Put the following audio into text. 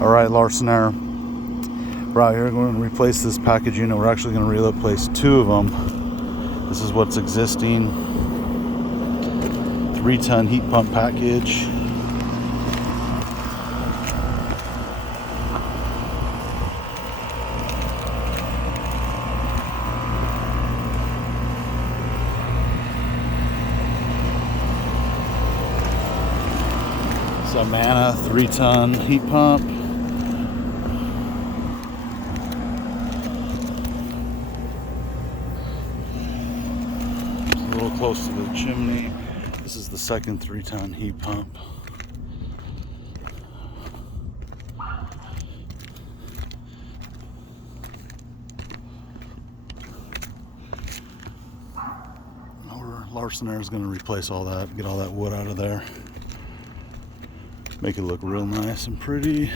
Alright, Larson Air. We're out here going to replace this package unit. We're actually going to replace two of them. This is what's existing. 3-ton heat pump package. It's a Mana 3-ton heat pump. A little close to the chimney. This is the second 3-ton heat pump. Larson Air is going to replace all that, get all that wood out of there, make it look real nice and pretty.